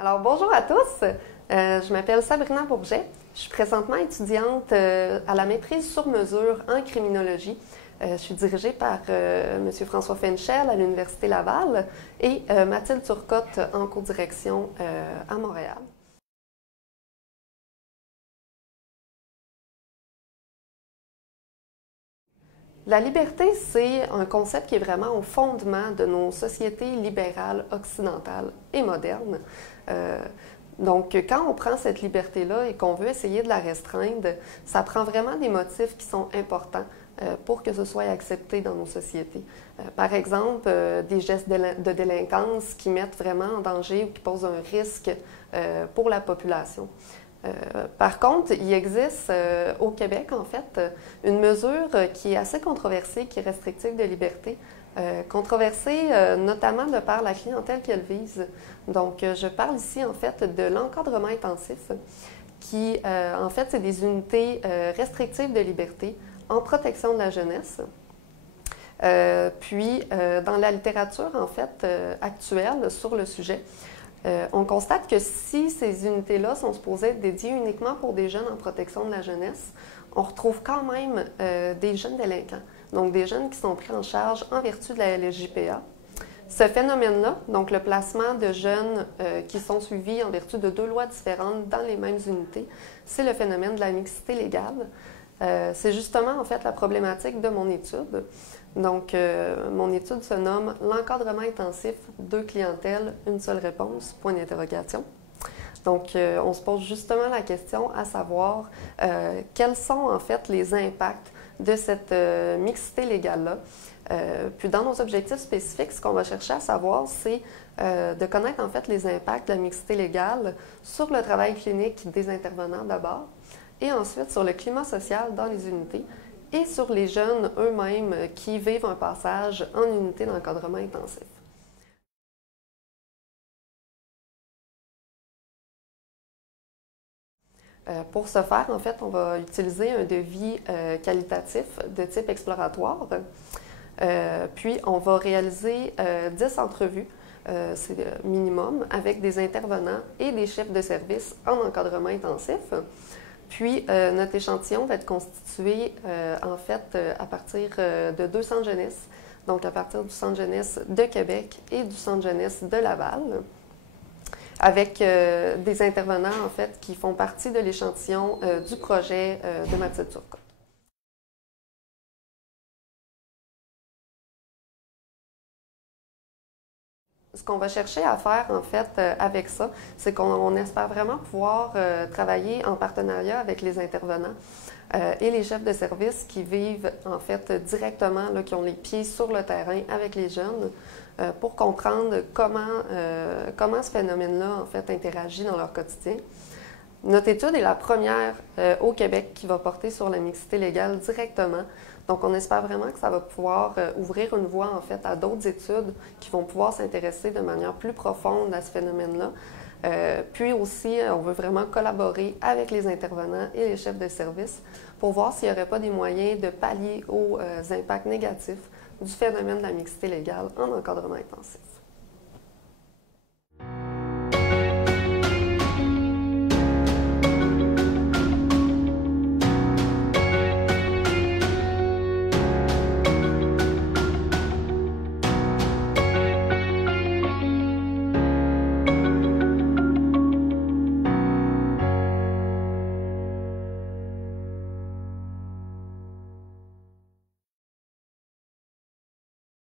Alors, bonjour à tous. Je m'appelle Sabrina Bourget. Je suis présentement étudiante à la maîtrise sur mesure en criminologie. Je suis dirigée par M. François Fenchel à l'Université Laval et Mathilde Turcotte en codirection à Montréal. La liberté, c'est un concept qui est vraiment au fondement de nos sociétés libérales occidentales et modernes. Donc, quand on prend cette liberté-là et qu'on veut essayer de la restreindre, ça prend vraiment des motifs qui sont importants pour que ce soit accepté dans nos sociétés. Par exemple, des gestes de délinquance qui mettent vraiment en danger ou qui posent un risque pour la population. Par contre, il existe au Québec, en fait, une mesure qui est assez controversée, qui est restrictive de liberté. Controversée notamment de par la clientèle qu'elle vise. Donc, je parle ici, en fait, de l'encadrement intensif, qui, en fait, c'est des unités restrictives de liberté en protection de la jeunesse. Dans la littérature, en fait, actuelle sur le sujet, on constate que si ces unités-là sont supposées être dédiées uniquement pour des jeunes en protection de la jeunesse, on retrouve quand même des jeunes délinquants, donc des jeunes qui sont pris en charge en vertu de la LSJPA. Ce phénomène-là, donc le placement de jeunes qui sont suivis en vertu de deux lois différentes dans les mêmes unités, c'est le phénomène de la mixité légale. C'est justement en fait la problématique de mon étude. Donc, mon étude se nomme « L'encadrement intensif, deux clientèles, une seule réponse, point d'interrogation ». Donc, on se pose justement la question à savoir quels sont en fait les impacts de cette mixité légale-là. Puis dans nos objectifs spécifiques, ce qu'on va chercher à savoir, c'est de connaître en fait les impacts de la mixité légale sur le travail clinique des intervenants d'abord, et ensuite sur le climat social dans les unités, et sur les jeunes eux-mêmes qui vivent un passage en unité d'encadrement intensif. Pour ce faire, en fait, on va utiliser un devis qualitatif de type exploratoire. Puis, on va réaliser 10 entrevues, c'est minimum, avec des intervenants et des chefs de service en encadrement intensif. Puis, notre échantillon va être constitué, en fait, à partir de 2 centres jeunesse, donc à partir du Centre jeunesse de Québec et du Centre jeunesse de Laval, avec des intervenants, en fait, qui font partie de l'échantillon du projet de Mathilde Turcotte. Ce qu'on va chercher à faire, en fait, avec ça, c'est qu'on espère vraiment pouvoir travailler en partenariat avec les intervenants et les chefs de service qui vivent, en fait, directement, là, qui ont les pieds sur le terrain avec les jeunes pour comprendre comment ce phénomène-là, en fait, interagit dans leur quotidien. Notre étude est la première au Québec qui va porter sur la mixité légale directement. Donc, on espère vraiment que ça va pouvoir ouvrir une voie, en fait, à d'autres études qui vont pouvoir s'intéresser de manière plus profonde à ce phénomène-là. Puis aussi, on veut vraiment collaborer avec les intervenants et les chefs de service pour voir s'il n'y aurait pas des moyens de pallier aux impacts négatifs du phénomène de la mixité légale en encadrement intensif.